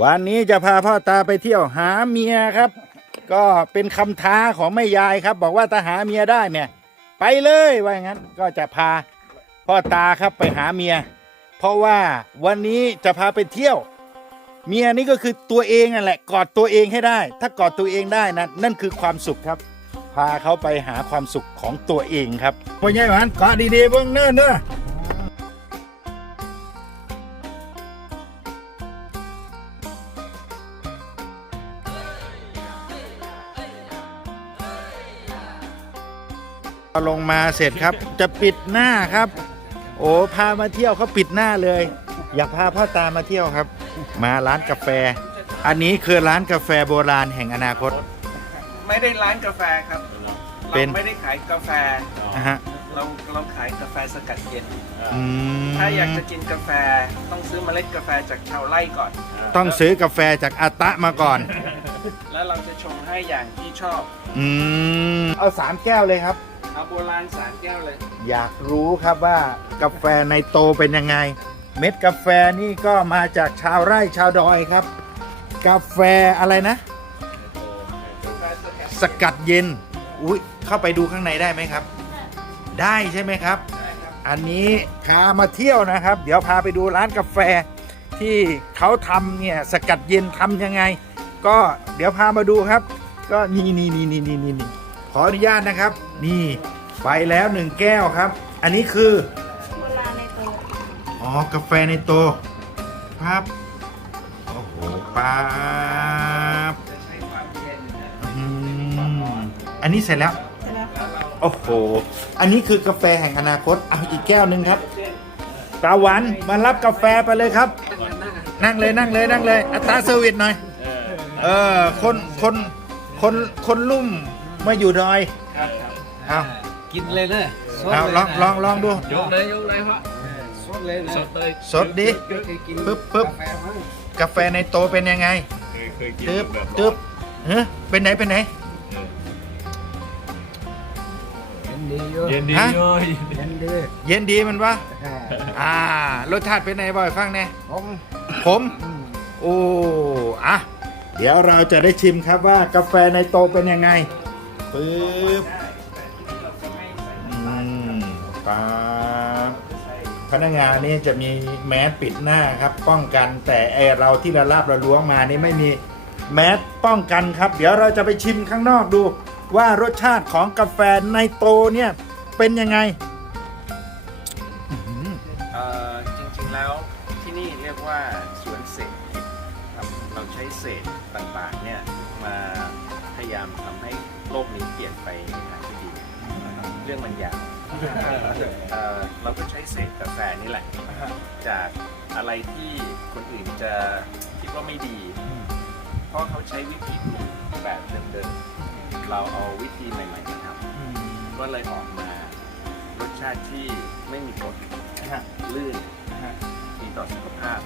วันนี้จะพาพ่อตาไปเที่ยวหาเมียครับ ก็เป็นคำท้าของแม่ยายครับ บอกว่าถ้าหาเมียได้เนี่ย ไปเลยว่าอย่างนั้นก็จะพาพ่อตาครับไปหาเมีย เพราะว่าวันนี้จะพาไปเที่ยว เมียนี่ก็คือตัวเองนั่นแหละกอดตัวเองให้ได้ ถ้ากอดตัวเองได้นะนั่นคือความสุขครับ พาเขาไปหาความสุขของตัวเองครับพ่อใหญ่หวานกอดดีๆเบื้องเนิ่นเน้อ อลงมาเสร็จครับ จะปิดหน้าครับ โอ้พามาเที่ยวเขาปิดหน้าเลย อยากพาพ่อตามาเที่ยวครับ มาร้านกาแฟ อันนี้คือร้านกาแฟโบราณแห่งอนาคต ไม่ได้ร้านกาแฟครับเป็นเราไม่ได้ขายกาแฟ นะฮะเราเราขายกาแฟสกัดเย็น อืมถ้าอยากจะกินกาแฟต้องซื้อเมล็ดกาแฟจากชาวไร่ก่อน ต้องซื้อกาแฟจากอาตะมาก่อน แล้วเราจะชงให้อย่างที่ชอบ อืม เอาสามแก้วเลยครับ เอาโบราณสารแก้วเลย อยากรู้ครับว่ากาแฟในโตเป็นยังไง เม็ดกาแฟนี่ก็มาจากชาวไร่ชาวดอยครับ กาแฟอะไรนะ สกัดเย็น อุ้ยเข้าไปดูข้างในได้ไหมครับ ได้ใช่ไหมครับ อันนี้พามาเที่ยวนะครับ เดี๋ยวพาไปดูร้านกาแฟที่เขาทำเนี่ยสกัดเย็นทำยังไง ก็เดี๋ยวพามาดูครับ ก็นี่นี่นี่นี่นี่นี่ ออนุญาตนะครับ นี่ไปแล้วหนึ่งแก้วครับ อันนี้คือโบราณในโตะอ๋อกาแฟในโตครับโอ้โหป๊าบจะใช้ความเย็นนะอืมอันนี้เสร็จแล้วใช่ไหมแล้วเราโอ้โห อันนี้คือกาแฟแห่งอนาคต เอาอีกแก้วหนึ่งครับเช่นตาหวันมารับกาแฟไปเลยครับ นั่งเลยนั่งเลยนั่งเลยอัตราเซอร์วิสหน่อย เออ คน คน คน คนลุ่ม มาอยู่ดอยครับครับเอากินเลยนะสดเอาเลยลองนะลองลองดูยกเลยยกเลยพ่อสดเลยนะสดเลยสดดิเคยกินปึ๊บปึ๊บกาแฟมั้งกาแฟในโตเป็นยังไงเคยเคยกินตึ๊บแบบตึ๊บเฮ้ยเป็นไหนเป็นไหนเย็นดีอยู่เย็นดีฮะเลยเย็นดีเย็นดีมันวะอ่าอ่ารสชาติเป็นไงบ่อยฟังแน่ผมผมอืมโอ้อะเดี๋ยวเราจะได้ชิมครับว่ากาแฟในโตเป็นยังไง ปึ๊บอืมป๊าบพนักงานนี่จะมีแมสปิดหน้าครับ ป้องกันแต่ไอเราที่ระลาบระล้วงมานี่ไม่มีแมสป้องกันครับ เดี๋ยวเราจะไปชิมข้างนอกดู ว่ารสชาติของกาแฟในโตเนี่ยเป็นยังไงอื้อหือเอ่อจริงๆแล้วที่นี่เรียกว่าสวนเศรษฐกิจครับเราใช้เศษต่างๆเนี่ยมา พยายามทำให้โลกนี้เปลี่ยนไปในทางที่ดีนะครับเรื่องมันยาวเอ่อเราก็ใช้เศษกาแฟนี่แหละ จากอะไรที่คนอื่นจะคิดว่าไม่ดี เพราะเขาใช้วิธีปรุงแบบเดิมๆ เราเอาวิธีใหม่ๆมาทำก็เลยออกมารสชาติที่ไม่มีกรดฮะลื่นฮะดีต่อสุขภาพ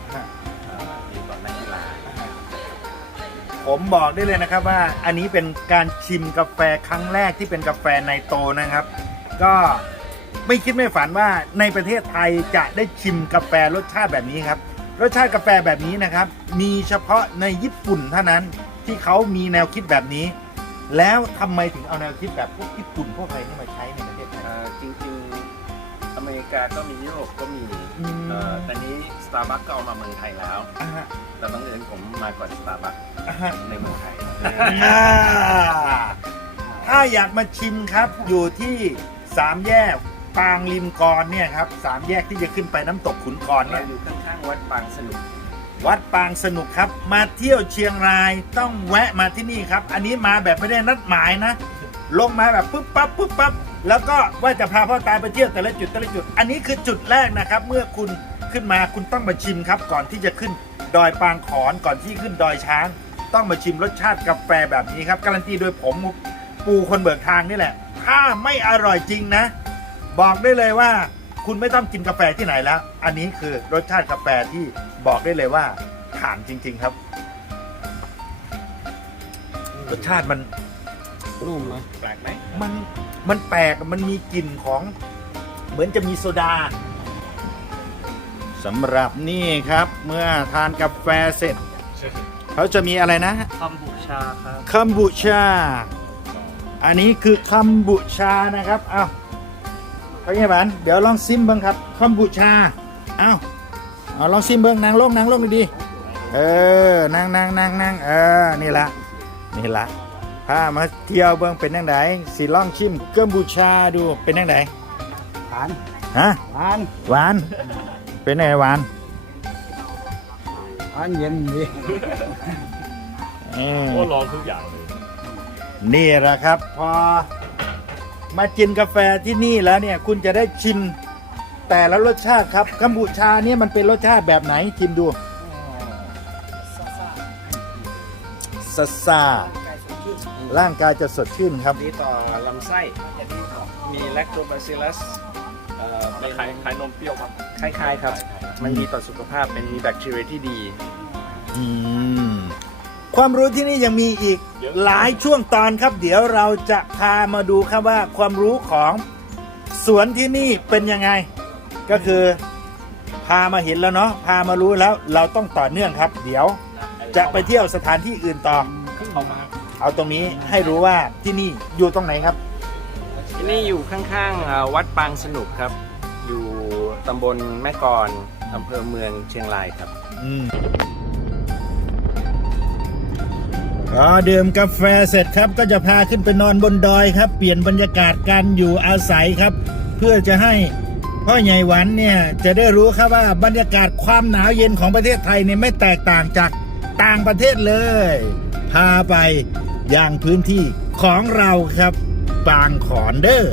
ผมบอกได้เลยนะครับว่าอันนี้เป็นการชิมกาแฟครั้งแรกที่เป็นกาแฟในโตนะครับ ก็ไม่คิดไม่ฝันว่าในประเทศไทยจะได้ชิมกาแฟรสชาติแบบนี้ครับ รสชาติกาแฟแบบนี้นะครับ มีเฉพาะในญี่ปุ่นเท่านั้นที่เขามีแนวคิดแบบนี้ แล้วทำไมถึงเอาแนวคิดแบบพวกญี่ปุ่นพวกอะไรนี่มาใช้ใน กาก็มียุโรปก็มีอืม เอ่อแต่นี้ Starbucks ก็เอามาเมืองไทยแล้ว อ่าฮะแต่บังเอิญผมมาก่อน Starbucks อ่าฮะในเมืองไทย อ่าถ้าอยากมาชิมครับ อยู่ที่สามแยกปางริมกรเนี่ยครับสามแยกที่จะขึ้นไปน้ำตกขุนกรเราเนี่ยอยู่ข้างๆวัดบางสนุก วัดปางสนุกครับ มาเที่ยวเชียงรายต้องแวะมาที่นี่ครับ อันนี้มาแบบไม่ได้นัดหมายนะ ลงมาแบบปุ๊บปั๊บปุ๊บปั๊บ แล้วก็ว่าจะพาพ่อตาไปเที่ยวแต่ละจุดแต่ละจุด อันนี้คือจุดแรกนะครับ เมื่อคุณขึ้นมาคุณต้องมาชิมครับ ก่อนที่จะขึ้นดอยปางขอนก่อนที่ขึ้นดอยช้าง ต้องมาชิมรสชาติกาแฟแบบนี้ครับ การันตีโดยผมปูคนเบิกทางนี่แหละ ถ้าไม่อร่อยจริงนะ บอกได้เลยว่า คุณไม่ต้องกินกาแฟที่ไหนแล้ว อันนี้คือรสชาติกาแฟที่บอกได้เลยว่าผ่านจริง ๆครับ รสชาติมัน นุ่มไหมแปลกไหมมันมันแปลกมันมีกลิ่นของ เหมือนจะมีโซดาสำหรับนี่ครับ เมื่อทานกาแฟเสร็จ เขาจะมีอะไรนะคัมบูชาครับคัมบูชา อันนี้คือคัมบูชานะครับเอาเขาเงี้ยบันเดี๋ยวลองซิมเบิ้งครับคัมบูชาเอาเอาลองซิมเบิ้งนางลงนางลงดีๆเออนางนางนางนางเออ นี่ละนี่ละพามาเที่ยวเบิ้งเป็นยังไงสิลองชิมกัมบูชาดูเป็นยังไงหวานฮะหวานหวาน เป็นยังไงหวานหวานเย็นดีเออโอ้ลองทุกอย่างเลย นี่แหละครับ พอมากินกาแฟที่นี่แล้วเนี่ย คุณจะได้ชิมแต่ละรสชาติครับกัมพูชาเนี่ยมันเป็นรสชาติแบบไหนชิมดูซาซา ร่างกายจะสดชื่นครับ ดีต่อลำไส้ มีแลคโตบาซิลัสเอ่อเป็นคล้ายคล้ายนมเปรี้ยวครับ คล้ายๆครับ มันมีต่อสุขภาพ เป็นมีแบคทีเรียที่ดีอืมความรู้ที่นี่ยังมีอีกหลายช่วงตอนครับ เดี๋ยวเราจะพามาดูครับว่าความรู้ของสวนที่นี่เป็นยังไง ก็คือพามาเห็นแล้วเนาะพามารู้แล้วเราต้องต่อเนื่องครับ เดี๋ยวจะไปเที่ยวสถานที่อื่นต่อเข้ามา เอาตรงนี้ให้รู้ว่าที่นี่อยู่ตรงไหนครับ ที่นี่อยู่ข้างๆเอ่อวัดปางสนุกครับ อยู่ตำบลแม่กลอนอำเภอเมืองเชียงรายครับ อืมพอดื่มกาแฟเสร็จครับ ก็จะพาขึ้นไปนอนบนดอยครับ เปลี่ยนบรรยากาศการอยู่อาศัยครับ เพื่อจะให้พ่อใหญ่หวันเนี่ยจะได้รู้ครับว่าบรรยากาศความหนาวเย็นของประเทศไทยเนี่ยไม่แตกต่างจากต่างประเทศเลย พาไป อย่างพื้นที่ของเราครับบางขอนเด้อ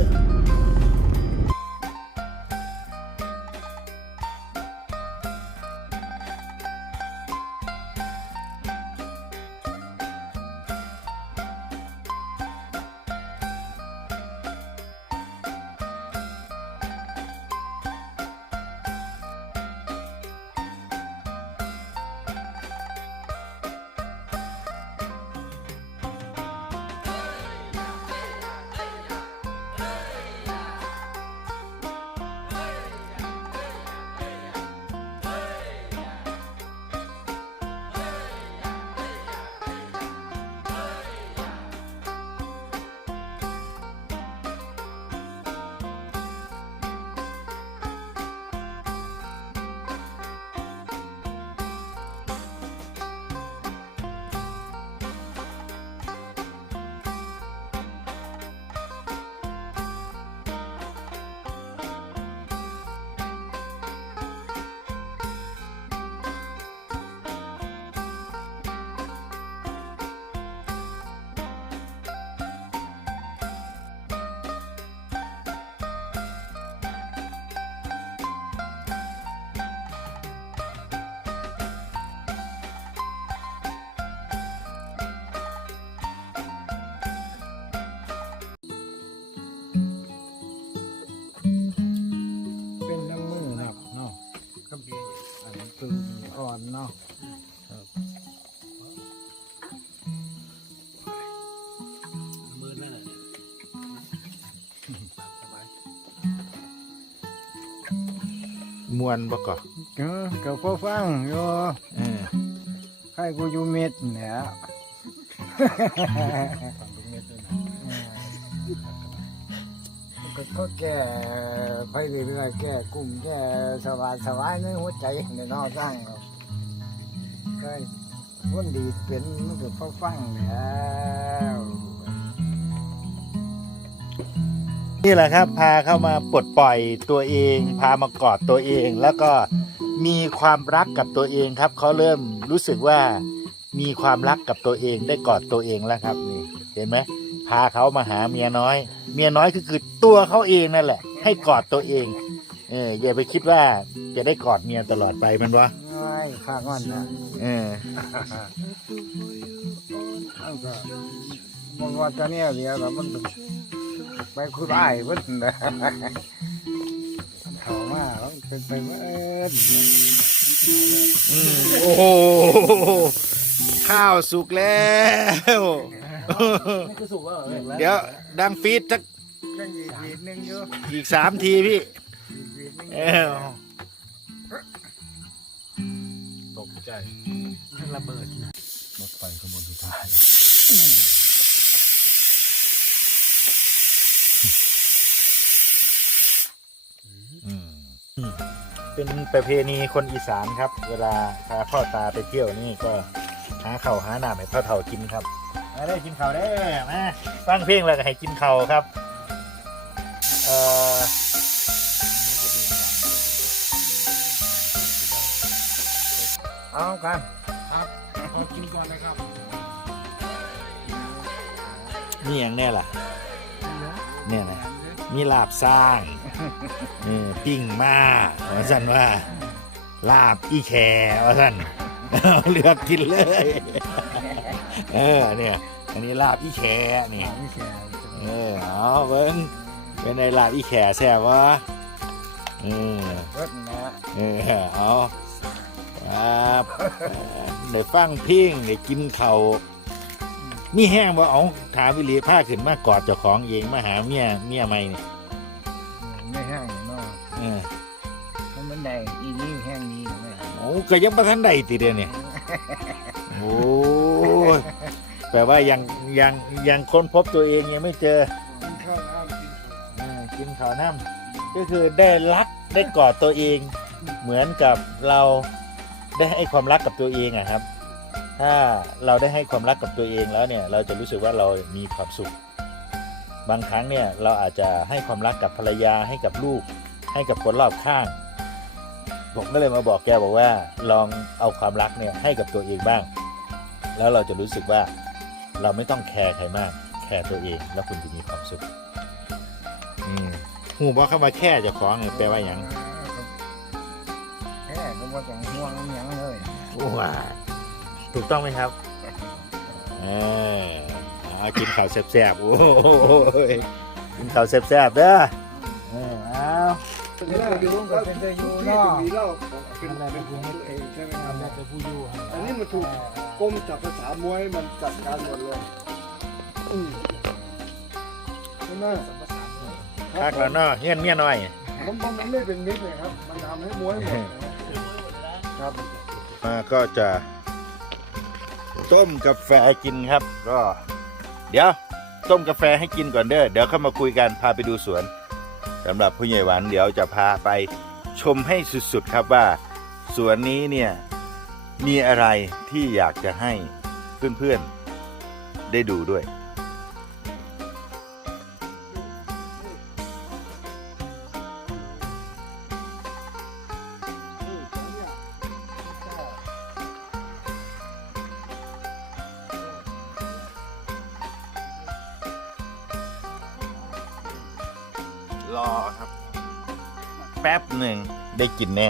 อ่อนเนาะมือนั่นมวนบ่ก่อเออกับพ่อฟังโยเออใครกูอยู่เม็ดเนี่ยก็ก็แก่ไปเรื่อยๆแก่กลุ่มแก่สบายสบายในหัวใจในนอกร้าง เราเคยคนดีเป็นมันก็พ่อฟังแล้วนี่แหละครับ พาเข้ามาปลดปล่อยตัวเอง พามากอดตัวเอง แล้วก็มีความรักกับตัวเองครับเขาเริ่มรู้สึกว่ามีความรักกับตัวเองได้กอดตัวเองแล้วครับนี่เห็นไหมพาเขามาหาเมียน้อย เมียน้อยคือคือตัวเขาเองนั่นแหละ ให้กอดตัวเองเอออย่าไปคิดว่าจะได้กอดเมียตลอดไปมันวะ ข้างอนนะเออมันก็มันว่าตอนนี้เดียวแล้วมันไปคุยไอ้เพิ่นนะเขามาแล้วเป็นไปเมื่ออืมโอ้โหข้าวสุกแล้วนี่คือสุกแล้วเหรอเดี๋ยวดังฟีดสักยังอีกวีดหนึงอยู่อีกสามทีพี่อีกวีดหนึงเออ ใช่ระเบิดนะรถไฟขบวนสุดท้ายอืมอืมเป็นประเพณีคนอีสานครับ เวลาพาพ่อตาไปเที่ยวนี่ก็หาเข่าวหาหนามให้พ่อเฒ่ากินครับมาได้กินข้าวได้อมาฟังเพลงแล้วก็ให้กินข้าวครับ เอ่อ เอากันขอกินก่อนนะครับนี่อย่างแน่ล่ะเนี่ยนะมีลาบสร้างเออปิ้งมาว่าสันว่า ลาบอีแคว่าสันเอาเลือกกินเลย เออเนี่ย อันนี้ลาบอีแคนี่ไม่ใช่เออเอาเบิ้งเป็นไงลาบอีแขแซ่บวะเออรถนะเออเอา ครับได้ฟังเพลงได้กินเขาวมีแห้งบ่เอาถามวิลีผ้าขึ้นมากอดเจ้าของเองมาหาเมียเมียใหม่นี่ไม่แห้งเนาะเออมันมันได้อีนี้แห้งนี้ไม่โอ้ก็ยังประทันใดติเดียวนี่โอ้ยแปลว่ายังยังยังค้นพบตัวเองยังไม่เจอกินข้าวน้ำกินอ่ากินข้าวน้ำก็คือได้รักได้กอดตัวเอง เหมือนกับเรา ได้ให้ความรักกับตัวเองอะครับ ถ้าเราได้ให้ความรักกับตัวเองแล้วเนี่ยเราจะรู้สึกว่าเรามีความสุข บางครั้งเนี่ยเราอาจจะให้ความรักกับภรรยาให้กับลูก ให้กับคนรอบข้าง ผมก็เลยมาบอกแกบอกว่าลองเอาความรักเนี่ยให้กับตัวเองบ้าง แล้วเราจะรู้สึกว่าเราไม่ต้องแคร์ใครมาก แคร์ตัวเองแล้วคุณจะมีความสุข อืมหูบอกคำว่าแค่จะของเนี่ยแปลว่าอย่าง แค่ก็ว่าต้องห่วงอย่างเลยว้าถูกต้องไหมครับเออเอากินข้าวแซ่บๆโอ้ยกินข้าวแซ่บๆเด้อเออเอาเป็นเรื่องอยู่ก็เป็นเรื่องอยู่เนาะมีเหล้าเป็นเป็นของตัวเองใช่ไหมครับแต่ผู้อยู่อันนี้มันถูกกรมจับภาษามวยมันจัดการหมดเลยอืมใช่ไหมคักแล้วเนาะเฮียนเมียน้อยมันมันมันไม่เป็นมิตรเลยครับ มันทำให้มวยหมด ครับมาก็จะ ต้มกาแฟกินครับ ก็ เดี๋ยว ต้มกาแฟให้กินก่อนเด้อเดี๋ยวเข้ามาคุยกันพาไปดูสวนสำหรับผู้ใหญ่หวานเดี๋ยวจะพาไปชมให้สุดๆครับว่า สวนนี้เนี่ยมีอะไรที่อยากจะให้เพื่อนๆได้ดูด้วย รอครับ แป๊บหนึ่งได้กินแน่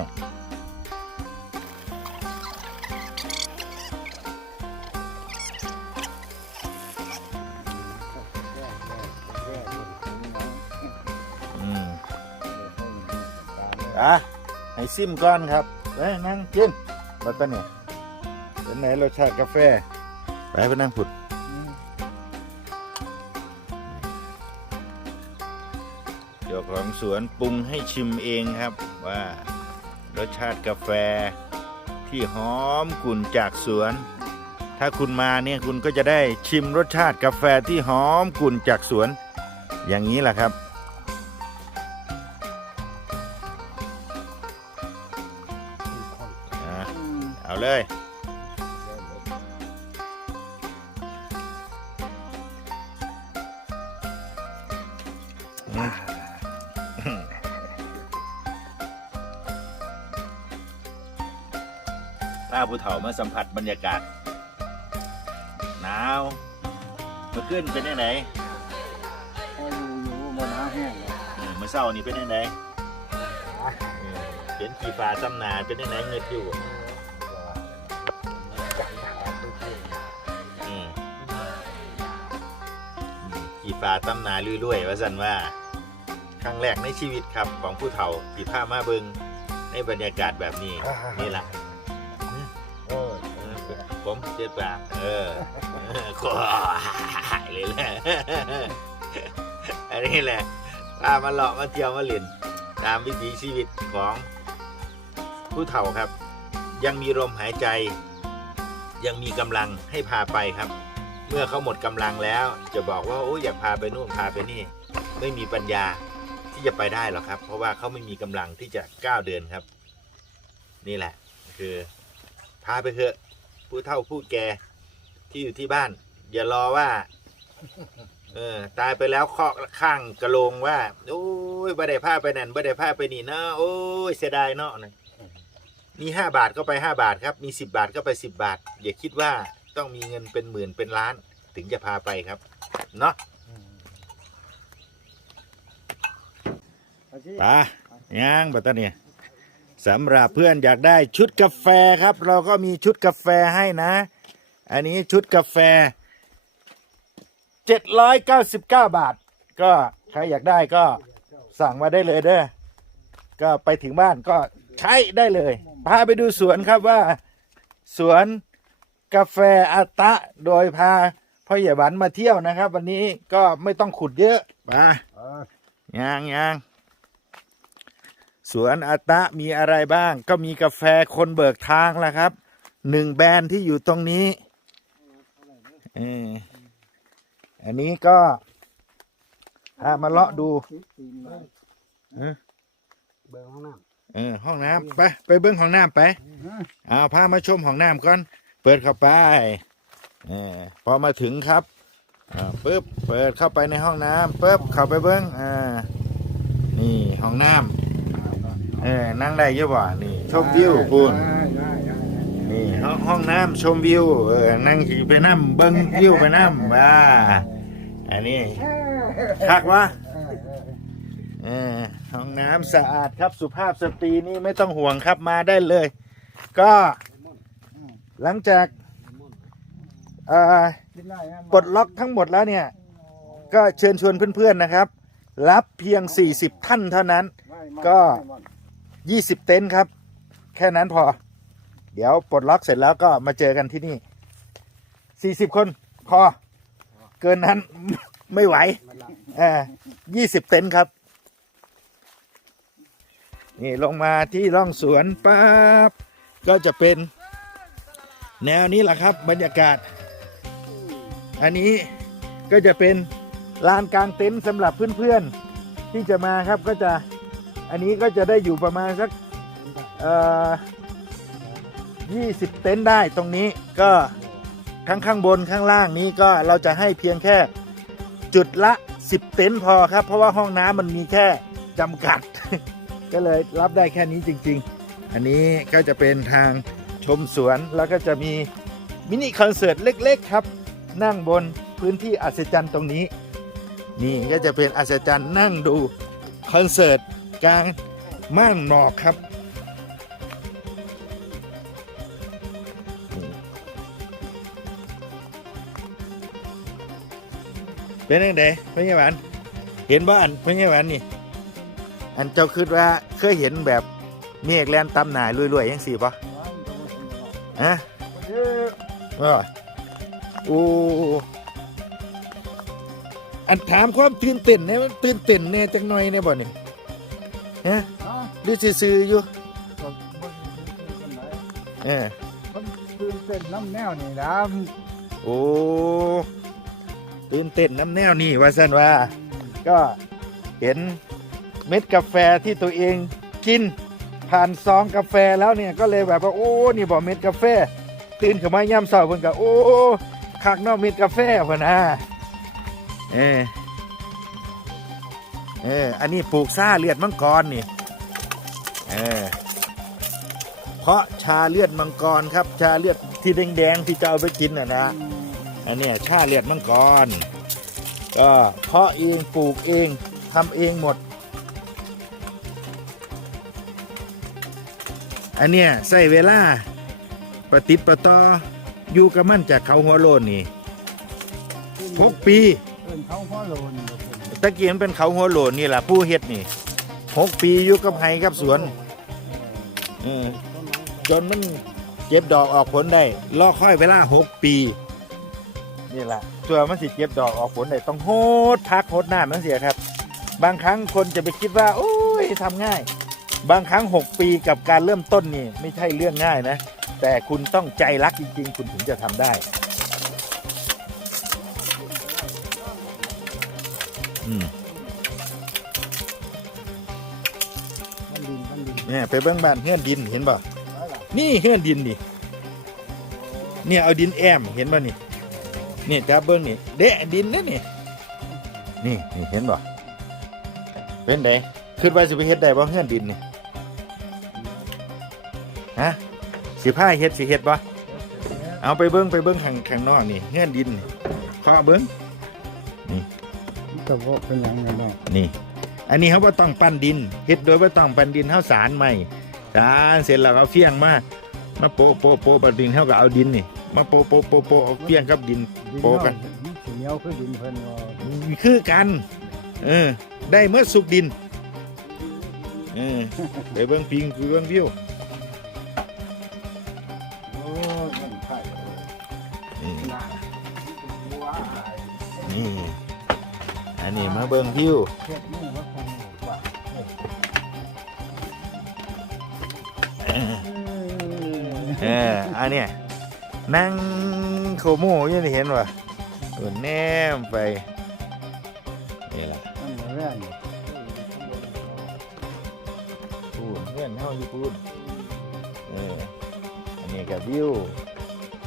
อืมอะให้ซิมก่อนครับไปนั่งกินแล้วตอนนี้เป็นไหนรสชาติกาแฟ ไปไปนั่งผุด ของสวนปรุงให้ชิมเองครับว่ารสชาติกาแฟที่หอมกลุ่นจากสวน ถ้าคุณมาเนี่ยคุณก็จะได้ชิมรสชาติกาแฟที่หอมกลุ่นจากสวน อย่างนี้แหละครับ บรรยากาศหนาวเมื่อคืนเป็นยังไงพออยู่อยู่บนน้ำแห้งเลยเออเมื่อเช้านี่เป็นยังไงเออเห็นขี่ฟ้าจำหนาเป็นยังไงเงืดอยู่อืมอืมขี่ฟ้าตำนาลุยๆว่าสันว่า ครั้งแรกในชีวิตครับของผู้เฒ่าที่พามาเบิงในบรรยากาศแบบนี้นี่แหละโอ้ยเออ ผมเจ็ดปากเออขอหายเลยแหละอันนี้แหละพามาเลาะมาเที่ยวมาเล่นตามวิถีชีวิตของผู้เฒ่าครับ ยังมีลมหายใจ ยังมีกำลังให้พาไปครับ เมื่อเขาหมดกำลังแล้ว จะบอกว่าโอ้ยอยากพาไปนู่นพาไปนี่ ไม่มีปัญญาที่จะไปได้หรอกครับ เพราะว่าเขาไม่มีกำลังที่จะก้าวเดินครับ นี่แหละ คือพาไปเถอะ ผู้เฒ่าผู้แก่ที่อยู่ที่บ้าน อย่ารอว่า เออ ตายไปแล้วเคาะข้างกระโหลงว่า โอ้ยบ่ได้ผ้าไปนั่นบ่ได้ผ้าไปนี่เนาะโอ้ยเสียดายเนาะนะมีห้าบาทก็ไปห้าบาทครับ มีสิบบาทก็ไปสิบบาท อย่าคิดว่าต้องมีเงินเป็นหมื่นเป็นล้าน ถึงจะพาไปครับ เนาะอาชีพปะย่างบัตรเนี่ย สำหรับเพื่อนอยากได้ชุดกาแฟครับ เราก็มีชุดกาแฟให้นะ อันนี้ชุดกาแฟ 799 บาท ก็ใครอยากได้ก็สั่งมาได้เลยเด้อก็ไปถึงบ้านก็ใช้ได้เลย พาไปดูสวนครับว่า สวนกาแฟอาตะโดยพาพ่อใหญ่หวันมาเที่ยวนะครับ วันนี้ก็ไม่ต้องขุดเยอะไปเออยังยัง สวนอาตะมีอะไรบ้าง ก็มีกาแฟคนเบิกทางแล้วครับหนึ่งแบรนด์ที่อยู่ตรงนี้เอออันนี้ก็พามาเลาะดูเออเบิ่งห้องน้ำเออห้องน้ำไปไปเบิ้งห้องน้ำไปเอาพามาชมห้องน้ำก่อนเปิดเข้าไปเออพอมาถึงครับอ่าปึ๊บเปิดเข้าไปในห้องน้ำปึ๊บเข้าไปเบิ้งอ่านี่ห้องน้ำ เออนั่งได้เยอะบ่นี่ชมวิวคุณได้ได้ได้นี่ห้องห้องน้ำชมวิวเออนั่งขี่ไปน้ำเบิ้งวิวไปน้ำว่าอันนี้คักวะเออห้องน้ำสะอาดครับสุภาพสตรีนี่ไม่ต้องห่วงครับมาได้เลย ก็หลังจากเอ่อกินได้นะปลดล็อกทั้งหมดแล้วเนี่ย ก็เชิญชวนเพื่อนๆนะครับ รับเพียง 40 ท่านเท่านั้นไม่มันก็ไม่มัน ยี่สิบเต็นท์ครับ แค่นั้นพอ เดี๋ยวปลดล็อกเสร็จแล้วก็มาเจอกันที่นี่สี่สิบคนพอ เกินนั้น ไม่ไหวเออยี่สิบเต็นท์ครับ นี่ลงมาที่ร่องสวนปั๊บก็จะเป็น แนวนี้แหละครับ บรรยากาศ อันนี้ก็จะเป็นลานกลางเต็นท์สำหรับเพื่อนๆที่จะมาครับก็จะ อันนี้ก็จะได้อยู่ประมาณสักยี่สิบเต็นท์ได้ตรงนี้ก็ทั้งข้างบนข้างล่างนี้ก็เราจะให้เพียงแค่จุดละ 10 เต็นท์พอครับ เพราะว่าห้องน้ำมันมีแค่จำกัด ก็เลยรับได้แค่นี้จริง ๆ อันนี้ก็จะเป็นทางชมสวนแล้วก็จะมีมินิคอนเสิร์ตเล็ก ๆ ครับ นั่งบนพื้นที่อัศจรรย์ตรงนี้ นี่ก็จะเป็นอัศจรรย์นั่งดูคอนเสิร์ต กลางม่านหมอกครับ เป็นยังไงเพื่อนหวานเห็นบ้านเพื่อนหวานนี่ อันเจ้าคิดว่าเคยเห็นแบบเมฆแลนตำหนายรวยๆยังสี่ปะฮะเออโอ้อันถามความตื่นเต้นเนี่ยตื่นเต้นแน่จังหน่อยเนี่ยบ่เนี่ย ฮะอ๋อหรือซื่อๆอยู่ก็บ่ได้ตื่นเต้นปานใดเออมันตื่นเต้นน้ำแนวนี่นะโอ้ตื่นเต้นน้ำแนวนี่ว่าสันว่า ก็เห็นเม็ดกาแฟที่ตัวเองกินผ่านซองกาแฟแล้วเนี่ยก็เลยแบบว่าโอ้ นี่บอกเม็ดกาแฟ ตื่นขึ้นมาย่ำเสาเพิ่นก็โอ้คักเนอกเม็ดกาแฟพ่นนะเออ เอออันนี้ปลูกซ่าเลือดมังกรนี่เออเพราะชาเลือดมังกรครับ ชาเลือดที่แดงๆที่จะเอาไปกินน่ะนะอันเนี้ยชาเลือดมังกรก็เพาะเองปลูกเองทำเองหมด อันเนี้ยใส่เวลาประติดประต่ออยู่กับมันจากเขาหัวโลนนี่หกปี เอินเขาพ่อโลนบ่เป็น ตะเกียนเป็นเขาหัวโลนนี่แหละผู้เฮ็ดนี่หกปีอยู่กับไห้กับสวนเออจนมันเก็บดอกออกผลได้รอค่อยเวลาหกปี นี่แหละตัวมันสิเก็บดอกออกผลได้ต้องโหดพักโหดหน้ามันเสียครับ บางครั้งคนจะไปคิดว่า โอ้ยทำง่าย บางครั้ง6ปีกับการเริ่มต้นนี่ ไม่ใช่เรื่องง่ายนะ แต่คุณต้องใจรักจริง ๆ คุณถึงจะทำได้ เนี่ยไปเบื้องบ้านเฮือนดินเห็นป่ะได้ล่ะนี่เฮือนดินนี่เนี่ยเอาดินแอมเห็นป่ะนี่นี่จับเบิ้งนี่เดะดินนะนี่นี่นี่เห็นป่ะเป็นไดคิดว่าสิไปเฮ็ดได้บ่เฮือนดินนี่ฮะสิพาเฮ็ดสิเฮ็ดบ่เอาไปเบิ้งไปเบิ้งข้างข้างนอกนี่เฮือนดินนี่ขอเบิ้ง ก็บ่เป็นหยังกันเนาะนี่ อันนี้เขาว่าต้องปั้นดินเฮ็ดโดยว่าต้องปั้นดินเฮาสารใหม่สารเสร็จแล้วเอาเฟียงมามาโปะโปะโปะปั้นดินเฮาก็เอาดินนี่มาโปะโปะโปะโปะเอาเฟียงกับดิน ดิโปะกันเนาะสิเหนียวคือดินเพิ่นว่าคือกัน เออ ได้เมื่อสุกดิน เออไปเบิ่งปิงไปเบิ่งวิว เบิ่งวิวเฮ็ดมือว่าคงว่าเออเอออันเนี้ยนั่งโขโมอยังเห็นว่ะเออแนมไปนี่แหละมันบ่แรงพูดเพื่อนเฮาอยู่พูดเอออันนี้กับวิว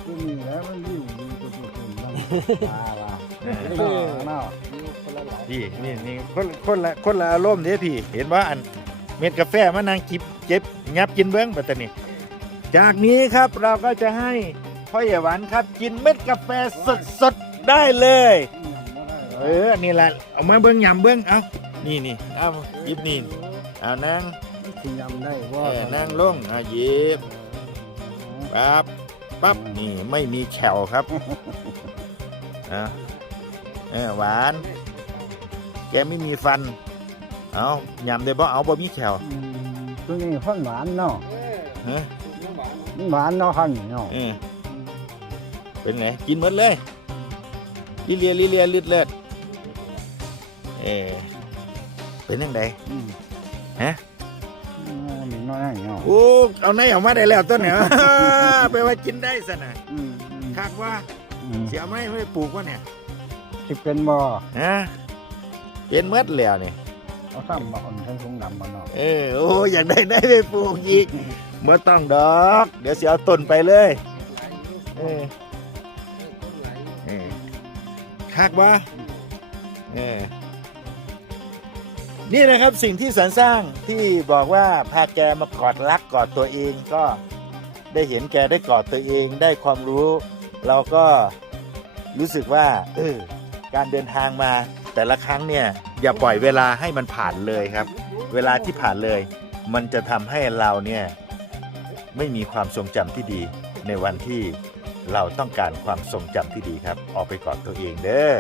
คือมีแล้วมันอยู่ดีกว่าทุกคนนั่นว่าว่าเออเออเนาะ พี่นี่นี่คนคนละคนละอารมณ์เด้พี่ เห็นว่าอันเม็ดกาแฟมานั่งจิบเจ็บงับกินเบิ้งปัตตานีจากนี้ครับเราก็จะให้พ่อใหญ่หวานครับกินเม็ดกาแฟสดสดๆได้เลย เออนี่แหละเอามาเบิ้งยำเบิ้งเอานี่นี่เอาหยิบนี่เอานั่งสิยำได้เอว่าอนั่งลงเอาหยิบปั๊บปั๊บนี่ไม่มีแฉวครับเอาเออหวาน แกไม่มีฟัน เอายำได้บ่เอาบ่มีแขวอืมตัวนี้ข้นหวานเนาะฮะมันหวานเนาะข้นเนาะเออเป็นไง กินหมดเลย ลิเลียลิเลียลืดเลือดเออเป็นยังไงอืมฮะ อืมมีน้อยเนาะโอ้ เอาในออกมาได้แล้วต้นเนี่ย ไปว่ากินได้สนะอืมอืมคาดว่าอืมเสียไม่ไม่ปลูกวะเนี่ย สิเป็นบ่ฮะ เป็นเมดแล้วนี่เอาซ้ำบ่อ่อนทั้งถุงดำบ่เนาะเออโอ้อยากได้ได้ไปปลูกอีกเมื่อต้องดอก เดี๋ยวเสียเอาต้นไปเลยเออเออคักว่าเออนี่นะครับสิ่งที่สรรสร้างที่บอกว่าพาแกมากอดรักกอดตัวเองก็ได้เห็นแกได้กอดตัวเองได้ความรู้ เราก็รู้สึกว่าเออการเดินทางมา แต่ละครั้งเนี่ยอย่าปล่อยเวลาให้มันผ่านเลยครับ เวลาที่ผ่านเลย มันจะทำให้เราเนี่ยไม่มีความทรงจำที่ดี ในวันที่เราต้องการความทรงจำที่ดีครับ ออกไปกอดตัวเองเด้อ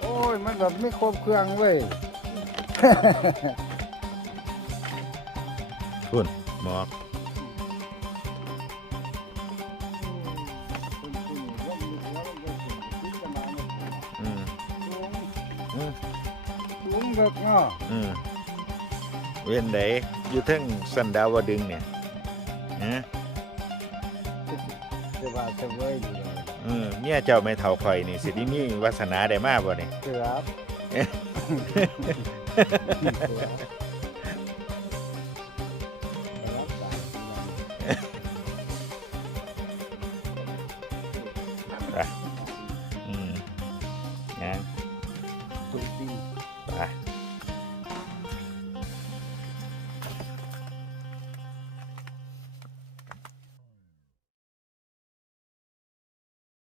โอ้ย มันแบบไม่ครบเครื่องเว้ย คุณหมอกอืมอืมลุงเบิกเนาะอืมเว้นไดอยู่เทั้งสันดาวดึงเนี่ยฮะจะว่าจะเว้ยดีเลยอืมเมียเจ้าไม่เท่าคอยนี่สิที่มีวาสนาได้มากบ่เนี่ยเกือบ